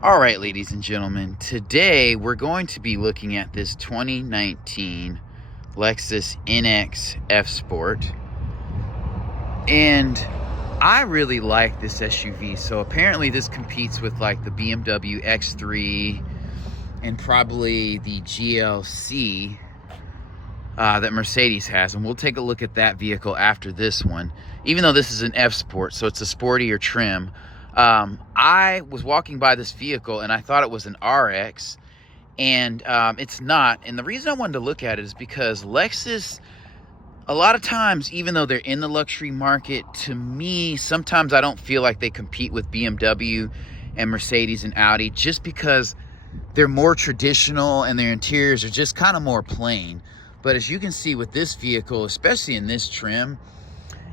All right, ladies and gentlemen, today we're going to be looking at this 2019 Lexus NX F Sport. And I really like this SUV. So apparently this competes with like the BMW X3 and probably the GLC that Mercedes has. And we'll take a look at that vehicle after this one, even though this is an F Sport, so it's a sportier trim. I was walking by this vehicle and I thought it was an RX, and it's not. And the reason I wanted to look at it is because Lexus, a lot of times, even though they're in the luxury market, to me, sometimes I don't feel like they compete with BMW and Mercedes and Audi, just because they're more traditional and their interiors are just kind of more plain. But as you can see with this vehicle, especially in this trim,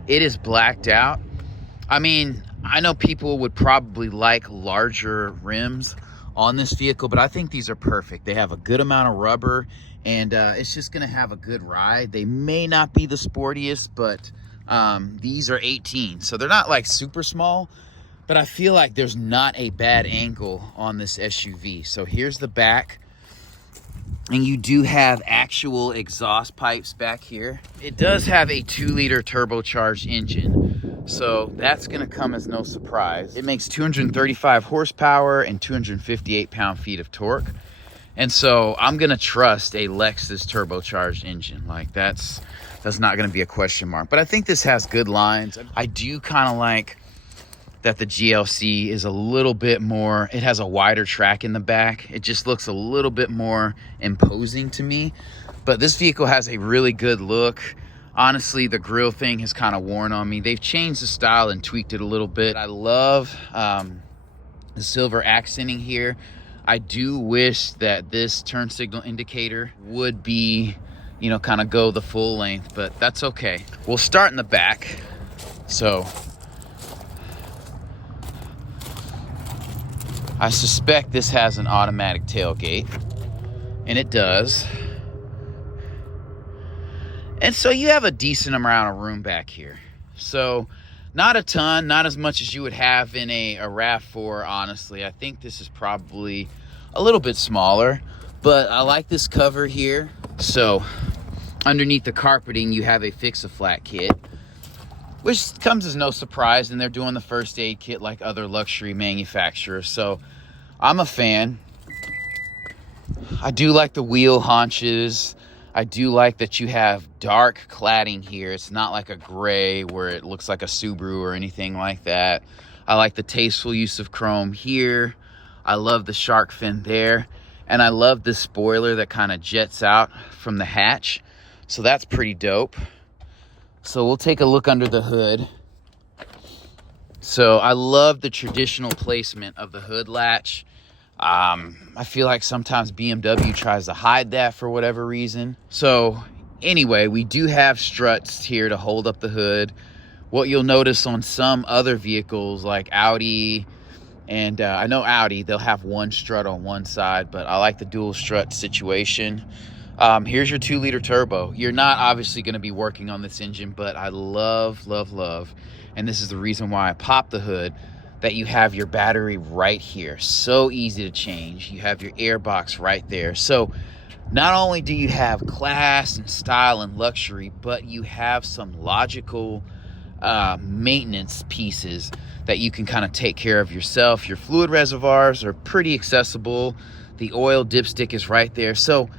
it is blacked out. I mean, I know people would probably like larger rims on this vehicle, but I think these are perfect. They have a good amount of rubber, and it's just gonna have a good ride. They may not be the sportiest, but these are 18, so they're not like super small, but I feel like there's not a bad angle on this SUV. So here's the back, and you do have actual exhaust pipes back here. It does have a 2-liter turbocharged engine, so that's gonna come as no surprise. It makes 235 horsepower and 258 pound-feet of torque. And so I'm gonna trust a Lexus turbocharged engine. Like that's not gonna be a question mark. But I think this has good lines. I do kind of like that the GLC is a little bit more, it has a wider track in the back. It just looks a little bit more imposing to me. But this vehicle has a really good look. Honestly, the grille thing has kind of worn on me. They've changed the style and tweaked it a little bit. I love the silver accenting here. I do wish that this turn signal indicator would be, you know, kind of go the full length, but that's okay. We'll start in the back. So I suspect this has an automatic tailgate, and it does. And so you have a decent amount of room back here. So not a ton, not as much as you would have in a RAV4, honestly. I think this is probably a little bit smaller, but I like this cover here. So underneath the carpeting, you have a fix-a-flat kit, which comes as no surprise, and they're doing the first aid kit like other luxury manufacturers. So I'm a fan. I do like the wheel haunches. I do like that you have dark cladding here. It's not like a gray where it looks like a Subaru or anything like that. I like the tasteful use of chrome here. I love the shark fin there. And I love this spoiler that kind of jets out from the hatch. So that's pretty dope. So we'll take a look under the hood. So I love the traditional placement of the hood latch. I feel like sometimes BMW tries to hide that for whatever reason. So anyway, we do have struts here to hold up the hood. What you'll notice on some other vehicles like Audi, and I know Audi, they'll have one strut on one side, but I like the dual strut situation. Here's your 2-liter turbo. You're not obviously going to be working on this engine, but I love, and this is the reason why I popped the hood, that you have your battery right here. So easy to change. You have your air box right there. So not only do you have class and style and luxury, but you have some logical maintenance pieces that you can kind of take care of yourself. Your fluid reservoirs are pretty accessible. The oil dipstick is right there. So,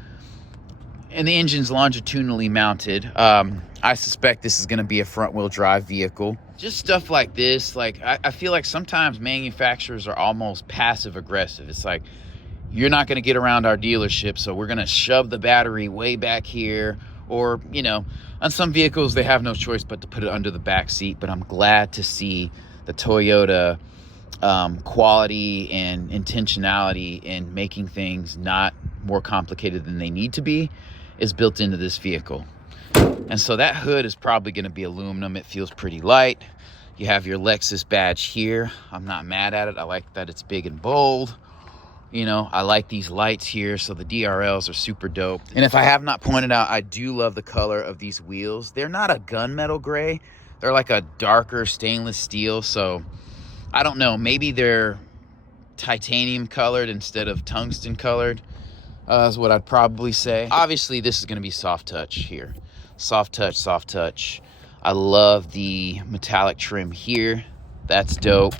and the engine's longitudinally mounted. I suspect this is going to be a front-wheel drive vehicle. Just stuff like this, like I feel like sometimes manufacturers are almost passive-aggressive. It's like, you're not going to get around our dealership, so we're going to shove the battery way back here. Or, you know, on some vehicles, they have no choice but to put it under the back seat. But I'm glad to see the Toyota quality and intentionality in making things not more complicated than they need to be is built into this vehicle. And so that hood is probably going to be aluminum. It feels pretty light. You have your Lexus badge here. I'm not mad at it. I like that it's big and bold. You know, I like these lights here, so the DRLs are super dope. And if I have not pointed out, I do love the color of these wheels. They're not a gunmetal gray. They're like a darker stainless steel. So I don't know, maybe they're titanium colored instead of tungsten colored, is what I'd probably say. Obviously, this is going to be soft touch here. Soft touch, soft touch. I love the metallic trim here. That's dope.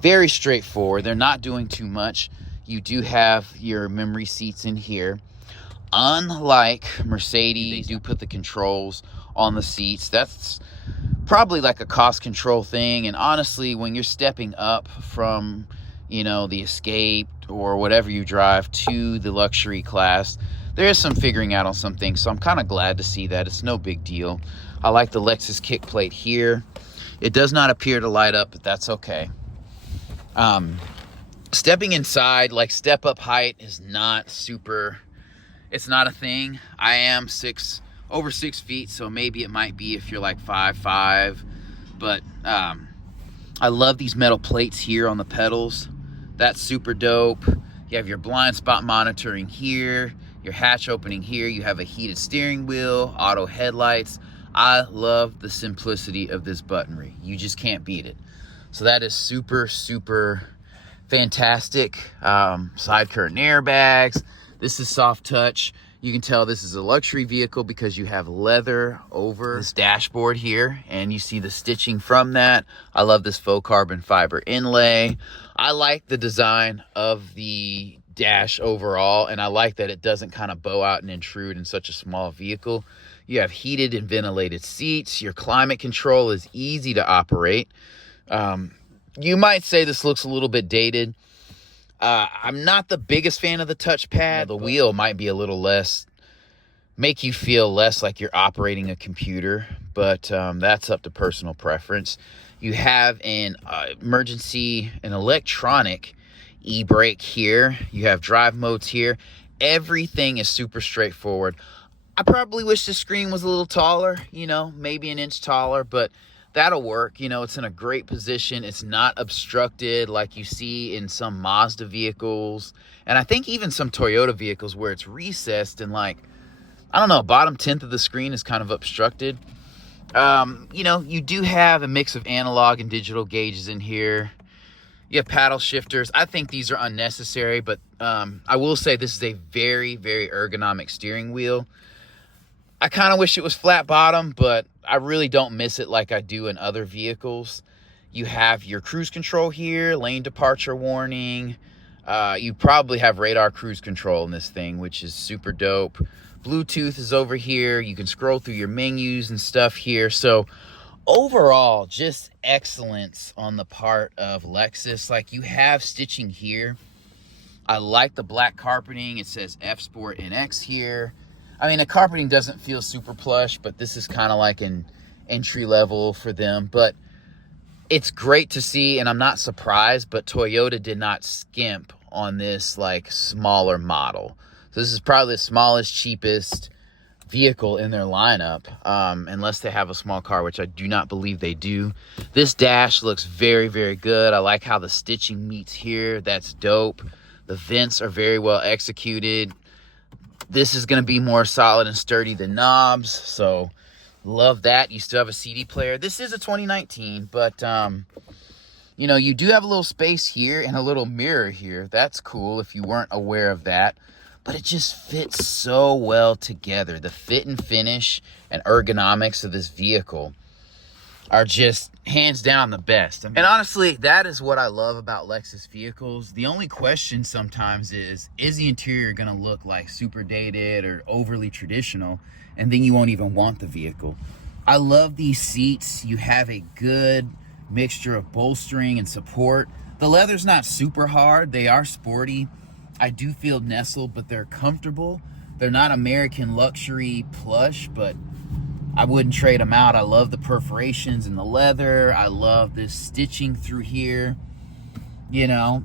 Very straightforward. They're not doing too much. You do have your memory seats in here. Unlike Mercedes, they do put the controls on the seats. That's probably like a cost control thing. And honestly, when you're stepping up from, you know, the Escape or whatever you drive to the luxury class, there is some figuring out on some things. So I'm kind of glad to see that. It's no big deal. I like the Lexus kick plate here. It does not appear to light up, but that's okay. Stepping inside, like step up height is not super, it's not a thing. I am over 6 feet, so maybe it might be if you're like 5'5", but I love these metal plates here on the pedals. That's super dope. You have your blind spot monitoring here, your hatch opening here. You have a heated steering wheel, auto headlights. I love the simplicity of this buttonry. You just can't beat it. So that is super, super fantastic. Side curtain airbags. This is soft touch. You can tell this is a luxury vehicle because you have leather over this dashboard here, and you see the stitching from that. I love this faux carbon fiber inlay. I like the design of the dash overall, and I like that it doesn't kind of bow out and intrude in such a small vehicle. You have heated and ventilated seats. Your climate control is easy to operate. You might say this looks a little bit dated. I'm not the biggest fan of the touchpad. The wheel might be a little less, make you feel less like you're operating a computer, but that's up to personal preference. You have an electronic e-brake here. You have drive modes here. Everything is super straightforward. I probably wish the screen was a little taller, you know, maybe an inch taller, but that'll work. You know, it's in a great position. It's not obstructed like you see in some Mazda vehicles. And I think even some Toyota vehicles where it's recessed and like, I don't know, bottom 10th of the screen is kind of obstructed. You know, you do have a mix of analog and digital gauges in here. You have paddle shifters. I think these are unnecessary, but I will say this is a very, very ergonomic steering wheel. I kind of wish it was flat bottom, but I really don't miss it like I do in other vehicles. You have your cruise control here, lane departure warning. You probably have radar cruise control in this thing, which is super dope. Bluetooth is over here. You can scroll through your menus and stuff here. So overall, just excellence on the part of Lexus. Like, you have stitching here. I like the black carpeting. It says F Sport NX here. I mean, the carpeting doesn't feel super plush, but this is kind of like an entry level for them. But it's great to see, and I'm not surprised, but Toyota did not skimp on this like smaller model. So this is probably the smallest, cheapest vehicle in their lineup, unless they have a small car, which I do not believe they do. This dash looks very, very good. I like how the stitching meets here. That's dope. The vents are very well executed. This is going to be more solid and sturdy than knobs, so love that. You still have a CD player. This is a 2019, but, you know, you do have a little space here and a little mirror here. That's cool if you weren't aware of that, but it just fits so well together. The fit and finish and ergonomics of this vehicle are just hands down the best. I mean, and honestly, that is what I love about Lexus vehicles. The only question sometimes is the interior gonna look like super dated or overly traditional? And then you won't even want the vehicle. I love these seats. You have a good mixture of bolstering and support. The leather's not super hard. They are sporty. I do feel nestled, but they're comfortable. They're not American luxury plush, but I wouldn't trade them out. I love the perforations in the leather. I love this stitching through here. You know,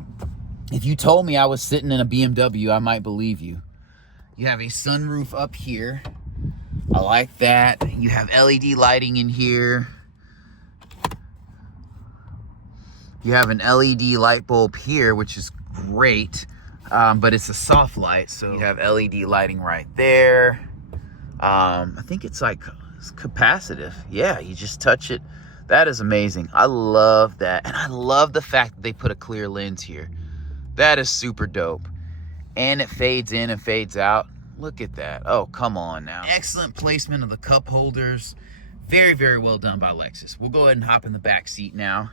if you told me I was sitting in a BMW, I might believe you. You have a sunroof up here. I like that. You have LED lighting in here. You have an LED light bulb here, which is great, but it's a soft light. So you have LED lighting right there. I think it's like capacitive. Yeah, you just touch it. That is amazing. I love that. And I love the fact that they put a clear lens here. That is super dope. And it fades in and fades out. Look at that. Oh, come on now. Excellent placement of the cup holders. Very, very well done by Lexus. We'll go ahead and hop in the back seat now.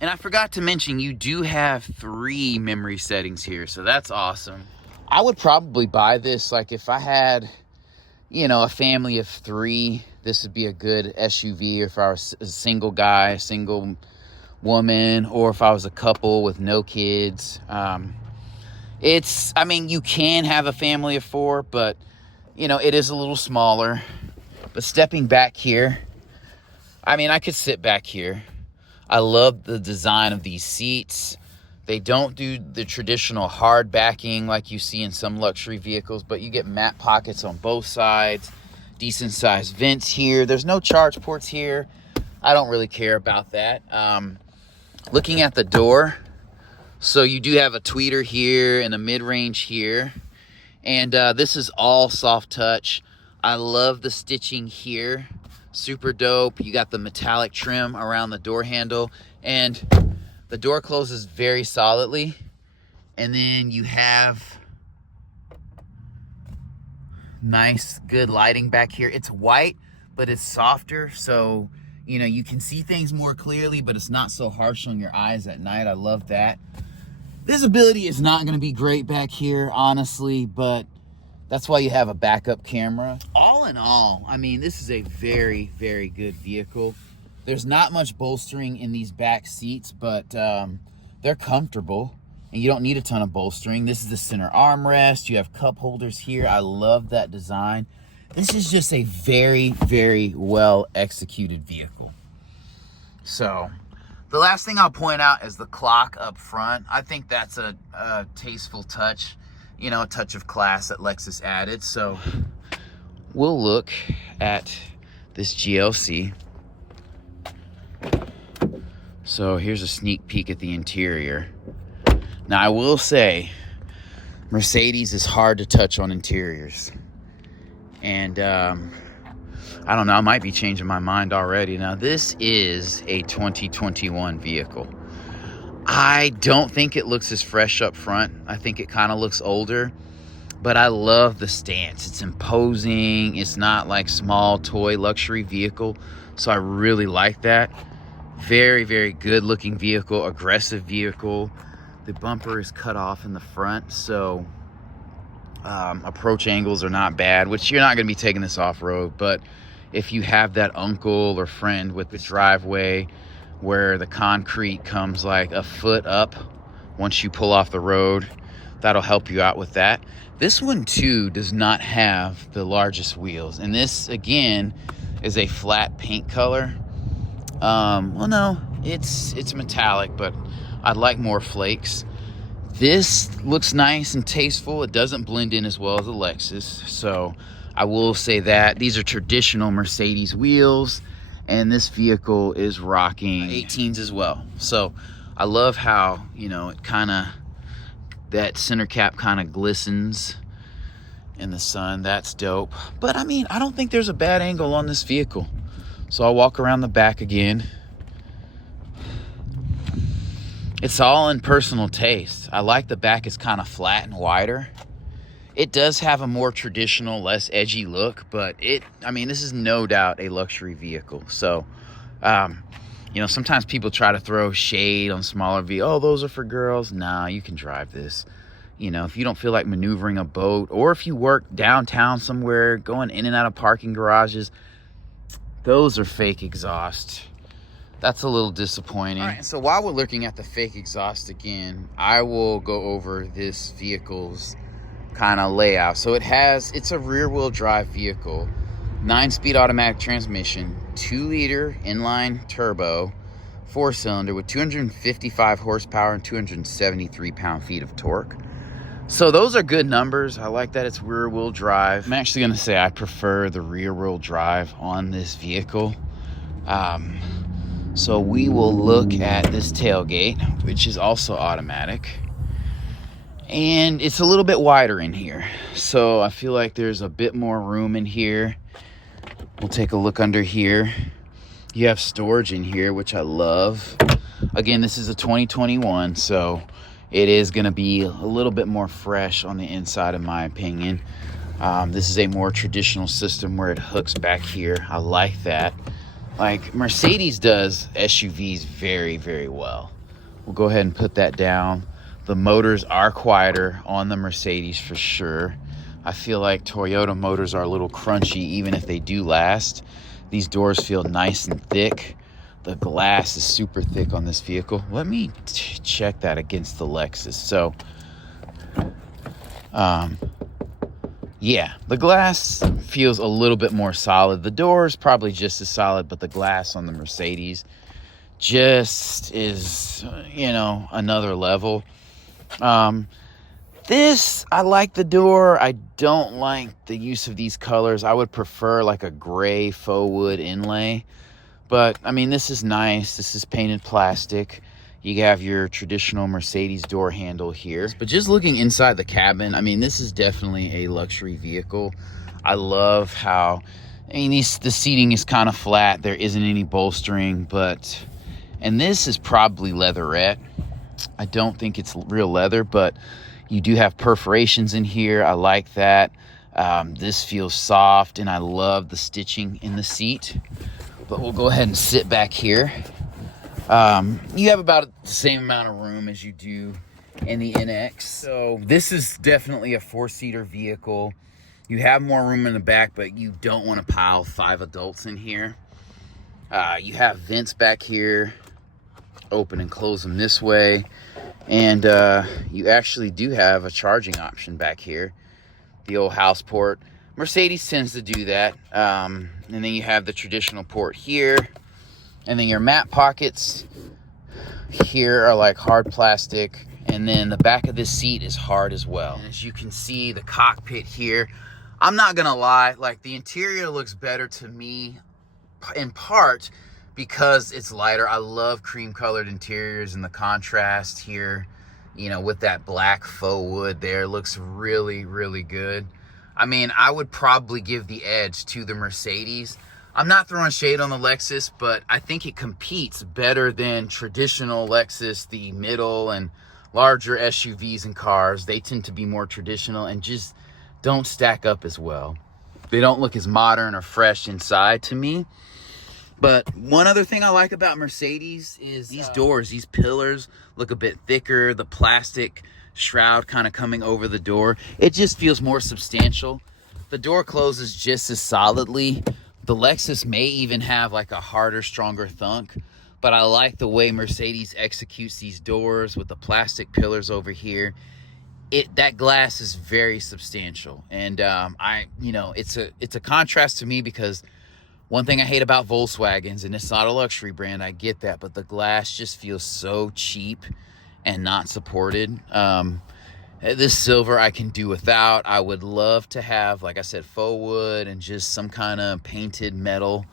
And I forgot to mention, you do have 3 memory settings here, so that's awesome. I would probably buy this, like if I had, you know, a family of 3, this would be a good SUV. Or if I was a single guy, a single woman, or if I was a couple with no kids. I mean, you can have a family of 4, but, you know, it is a little smaller. But stepping back here, I mean, I could sit back here. I love the design of these seats. They don't do the traditional hard backing like you see in some luxury vehicles, but you get mat pockets on both sides, decent sized vents here. There's no charge ports here. I don't really care about that. Looking at the door, so you do have a tweeter here and a mid-range here. And this is all soft touch. I love the stitching here. Super dope. You got the metallic trim around the door handle, and the door closes very solidly. And then you have nice, good lighting back here. It's white, but it's softer, so you know you can see things more clearly, but it's not so harsh on your eyes at night. I love that. Visibility is not going to be great back here, honestly, but that's why you have a backup camera. All in all, I mean, this is a very, very good vehicle. There's not much bolstering in these back seats, but they're comfortable, and you don't need a ton of bolstering. This is the center armrest. You have cup holders here. I love that design. This is just a very, very well executed vehicle. So the last thing I'll point out is the clock up front. I think that's a tasteful touch. You know, a touch of class that Lexus added. So we'll look at this GLC. So here's a sneak peek at the interior. Now I will say, Mercedes is hard to touch on interiors. And I don't know, I might be changing my mind already. Now this is a 2021 vehicle. I don't think it looks as fresh up front. I think it kind of looks older, but I love the stance. It's imposing. It's not like small toy luxury vehicle. So I really like that. Very, very good looking vehicle, aggressive vehicle. The bumper is cut off in the front, so approach angles are not bad, which you're not going to be taking this off-road, but if you have that uncle or friend with the driveway where the concrete comes like a foot up once you pull off the road, that'll help you out with that. This one too does not have the largest wheels, and this again is a flat paint color. Well, no, it's metallic, but I'd like more flakes. This looks nice and tasteful. It doesn't blend in as well as a Lexus, so I will say that. These are traditional Mercedes wheels, and this vehicle is rocking 18s as well. So I love how, you know, it kind of, that center cap kind of glistens in the sun. That's dope. But I mean, I don't think there's a bad angle on this vehicle. So I'll walk around the back again. It's all in personal taste. I like the back is kind of flat and wider. It does have a more traditional, less edgy look, but I mean, this is no doubt a luxury vehicle. So, you know, sometimes people try to throw shade on smaller vehicles. Oh, those are for girls. Nah, you can drive this. You know, if you don't feel like maneuvering a boat, or if you work downtown somewhere, going in and out of parking garages, those are fake exhaust. That's a little disappointing. All right, so while we're looking at the fake exhaust again, I will go over this vehicle's kind of layout. So it's a rear wheel drive vehicle, 9-speed automatic transmission, 2-liter inline turbo, 4-cylinder with 255 horsepower and 273 pound-feet of torque. So those are good numbers. I like that it's rear wheel drive. I'm actually gonna say I prefer the rear wheel drive on this vehicle. So we will look at this tailgate, which is also automatic. And it's a little bit wider in here. So I feel like there's a bit more room in here. We'll take a look under here. You have storage in here, which I love. Again, this is a 2021, so it is going to be a little bit more fresh on the inside, in my opinion. This is a more traditional system where it hooks back here. I like that. Like Mercedes does SUVs very, very well. We'll go ahead and put that down. The motors are quieter on the Mercedes for sure. I feel like Toyota motors are a little crunchy even if they do last. These doors feel nice and thick. The glass is super thick on this vehicle. Let me check that against the Lexus. So, yeah, the glass feels a little bit more solid. The door is probably just as solid, but the glass on the Mercedes just is, you know, another level. This, I like the door. I don't like the use of these colors. I would prefer like a gray faux wood inlay. But, I mean, this is nice. This is painted plastic. You have your traditional Mercedes door handle here. But just looking inside the cabin, I mean, this is definitely a luxury vehicle. I love how, I mean, the seating is kind of flat. There isn't any bolstering, but, and this is probably leatherette. I don't think it's real leather, but you do have perforations in here. I like that. This feels soft, and I love the stitching in the seat. But we'll go ahead and sit back here. You have about the same amount of room as you do in the NX. So this is definitely a 4-seater vehicle. You have more room in the back, but you don't want to pile 5 adults in here. You have vents back here. Open and close them this way. And you actually do have a charging option back here. The old house port. Mercedes tends to do that. And then you have the traditional port here. And then your mat pockets here are like hard plastic. And then the back of this seat is hard as well. And as you can see, the cockpit here, I'm not gonna lie, like the interior looks better to me in part because it's lighter. I love cream colored interiors, and the contrast here, you know, with that black faux wood there looks really, really good. I mean, I would probably give the edge to the Mercedes. I'm not throwing shade on the Lexus, but I think it competes better than traditional Lexus, the middle and larger SUVs and cars. They tend to be more traditional and just don't stack up as well. They don't look as modern or fresh inside to me. But one other thing I like about Mercedes is these doors, these pillars look a bit thicker. The plastic shroud kind of coming over the door. It just feels more substantial. The door closes just as solidly. The Lexus may even have like a harder, stronger thunk. But I like the way Mercedes executes these doors with the plastic pillars over here. That glass is very substantial. And it's a contrast to me because one thing I hate about Volkswagens, and it's not a luxury brand, I get that, but the glass just feels so cheap and not supported. This silver I can do without. I would love to have, like I said, faux wood and just some kind of painted metal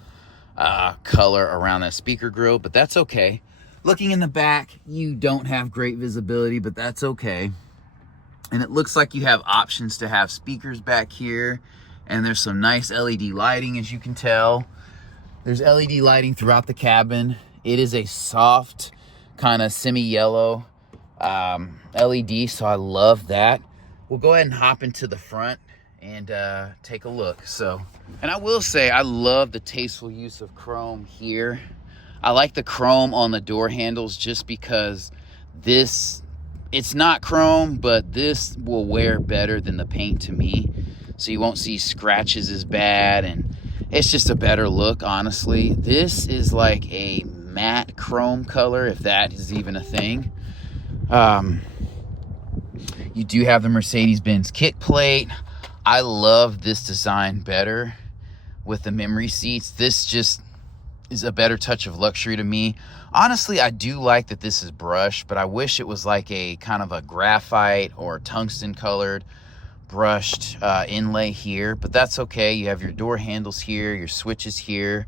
color around that speaker grill, but that's okay. Looking in the back, you don't have great visibility, but that's okay. And it looks like you have options to have speakers back here. And there's some nice LED lighting, as you can tell. There's LED lighting throughout the cabin. It is a soft, kind of semi-yellow LED, so I love that. We'll go ahead and hop into the front and take a look. And I will say, I love the tasteful use of chrome here. I like the chrome on the door handles just because it's not chrome, but this will wear better than the paint to me. So you won't see scratches as bad, and it's just a better look, honestly. This is like a matte chrome color, if that is even a thing. You do have the Mercedes-Benz kick plate. I love this design better with the memory seats. This just is a better touch of luxury to me. Honestly, I do like that this is brushed, but I wish it was like a kind of a graphite or tungsten colored brushed inlay here, but that's okay. You have your door handles here, your switches here,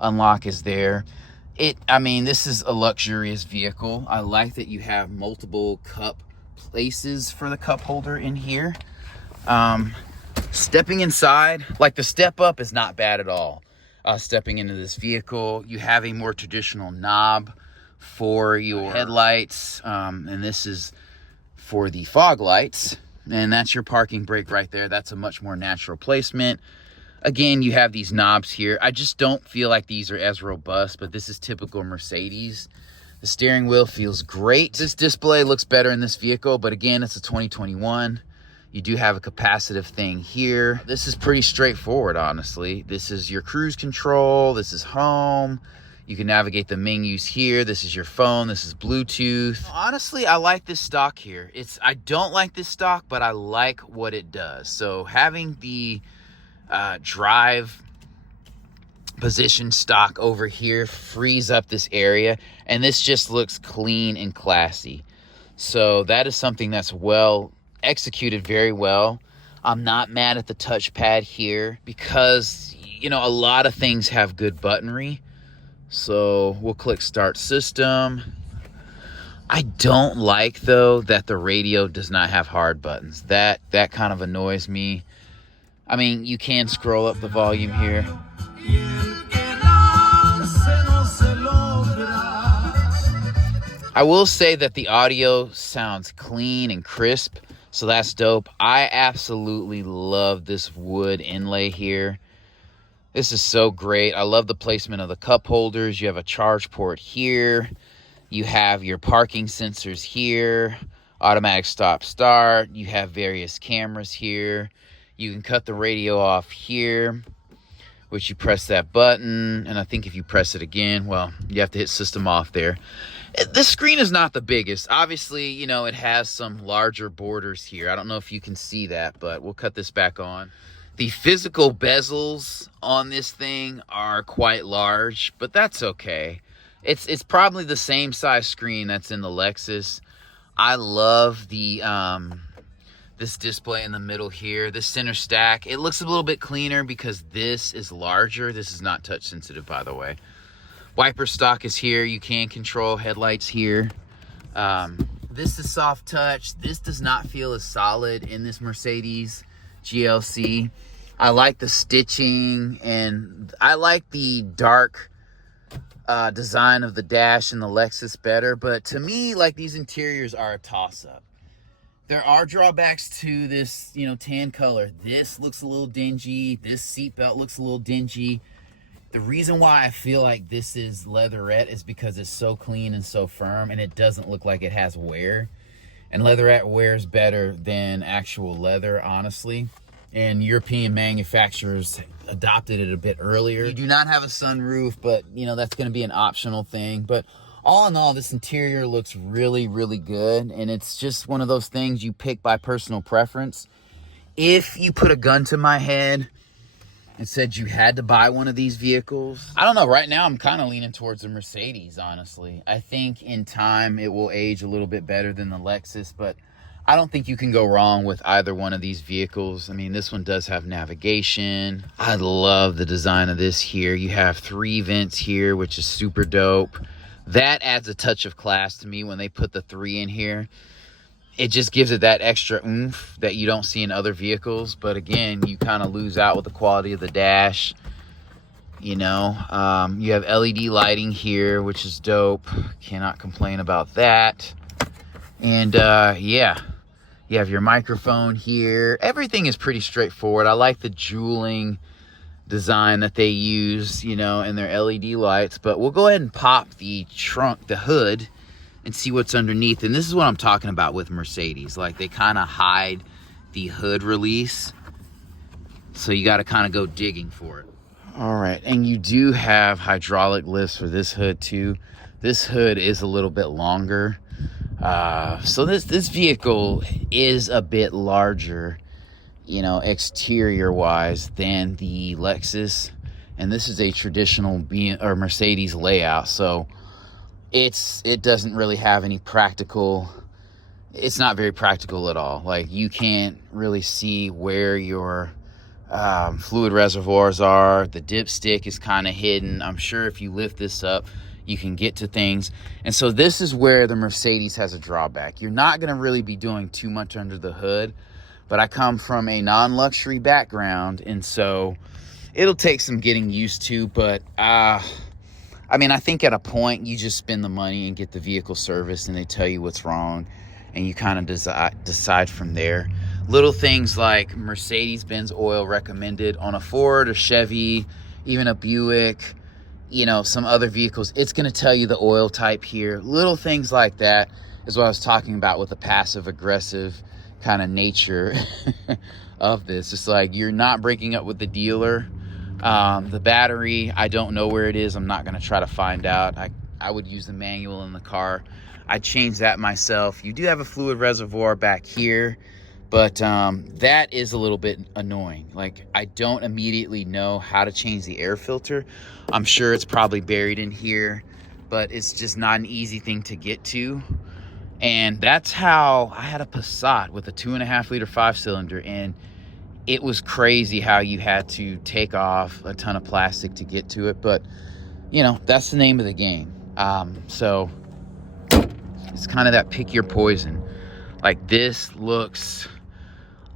unlock is there. This is a luxurious vehicle. I like that you have multiple cup places for the cup holder in here. Stepping inside, like the step up is not bad at all. Stepping into this vehicle, you have a more traditional knob for your headlights, and this is for the fog lights, and that's your parking brake right there. That's a much more natural placement. Again, you have these knobs here. I just don't feel like these are as robust, but this is typical Mercedes. The steering wheel feels great. This display looks better in this vehicle, but again, it's a 2021. You do have a capacitive thing here. This is pretty straightforward, honestly. This is your cruise control. This is home. You can navigate the menus here. This is your phone. This is Bluetooth. Honestly, I like this stock here. I don't like this stock, but I like what it does. So having the drive position stock over here frees up this area, and this just looks clean and classy. So that is something that's well executed, very well. I'm not mad at the touchpad here because, you know, a lot of things have good buttonry. So we'll click start system. I don't like, though, that the radio does not have hard buttons. That kind of annoys me. I mean, you can scroll up the volume here. I will say that the audio sounds clean and crisp, so that's dope. I absolutely love this wood inlay here. This is so great. I love the placement of the cup holders. You have a charge port here. You have your parking sensors here. Automatic stop start. You have various cameras here. You can cut the radio off here, which you press that button. And I think if you press it again, well, you have to hit system off there. This screen is not the biggest. Obviously, you know, it has some larger borders here. I don't know if you can see that, but we'll cut this back on. The physical bezels on this thing are quite large, but that's okay. It's probably the same size screen that's in the Lexus. I love the this display in the middle here. This center stack, it looks a little bit cleaner because this is larger. This is not touch sensitive, by the way. Wiper stock is here. You can control headlights here. This is soft touch. This does not feel as solid in this Mercedes GLC. I like the stitching, and I like the dark design of the dash in the Lexus better, but to me, like, these interiors are a toss-up. There are drawbacks to this, you know, tan color. This looks a little dingy. This seatbelt looks a little dingy. The reason why I feel like this is leatherette is because it's so clean and so firm, and it doesn't look like it has wear. And leatherette wears better than actual leather, honestly. And European manufacturers adopted it a bit earlier. You do not have a sunroof, but, you know, that's going to be an optional thing. But all in all, this interior looks really, really good. And it's just one of those things you pick by personal preference. If you put a gun to my head and said you had to buy one of these vehicles, I don't know. Right now, I'm kind of leaning towards the Mercedes, honestly. I think in time, it will age a little bit better than the Lexus, but I don't think you can go wrong with either one of these vehicles. I mean, this one does have navigation. I love the design of this here. You have 3 vents here, which is super dope. That adds a touch of class to me when they put the 3 in here. It just gives it that extra oomph that you don't see in other vehicles. But again, you kind of lose out with the quality of the dash. You know, you have LED lighting here, which is dope. Cannot complain about that. And yeah, you have your microphone here. Everything is pretty straightforward. I like the jeweling design that they use, you know, in their LED lights. But we'll go ahead and pop the trunk, the hood, and see what's underneath. And this is what I'm talking about with Mercedes. Like, they kind of hide the hood release, so you got to kind of go digging for it. All right, and you do have hydraulic lifts for this hood too. This hood is a little bit longer. So this vehicle is a bit larger, you know, exterior wise than the Lexus, and this is a traditional Mercedes layout. So it doesn't really have any practical. It's not very practical at all. Like, you can't really see where your fluid reservoirs are. The dipstick is kind of hidden. I'm sure if you lift this up, you can get to things. And so this is where the Mercedes has a drawback. You're not going to really be doing too much under the hood, but I come from a non-luxury background, and so it'll take some getting used to. But I mean, I think at a point you just spend the money and get the vehicle serviced, and they tell you what's wrong. and you kind of decide from there. Little things like Mercedes-Benz oil recommended on a Ford or Chevy, even a Buick, you know, some other vehicles, it's going to tell you the oil type here. Little things like that is what I was talking about with the passive aggressive kind of nature of this. It's like you're not breaking up with the dealer. The battery, I don't know where it is. I'm not going to try to find out. I would use the manual in the car. I changed that myself. You do have a fluid reservoir back here, but that is a little bit annoying. Like, I don't immediately know how to change the air filter. I'm sure it's probably buried in here, but it's just not an easy thing to get to. And that's how I had a Passat with a 2.5 liter 5-cylinder, and it was crazy how you had to take off a ton of plastic to get to it. But, you know, that's the name of the game. So it's kind of that pick your poison. Like, this looks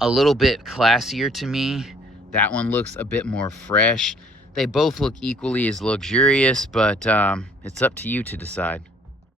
a little bit classier to me. That one looks a bit more fresh. They both look equally as luxurious, but it's up to you to decide.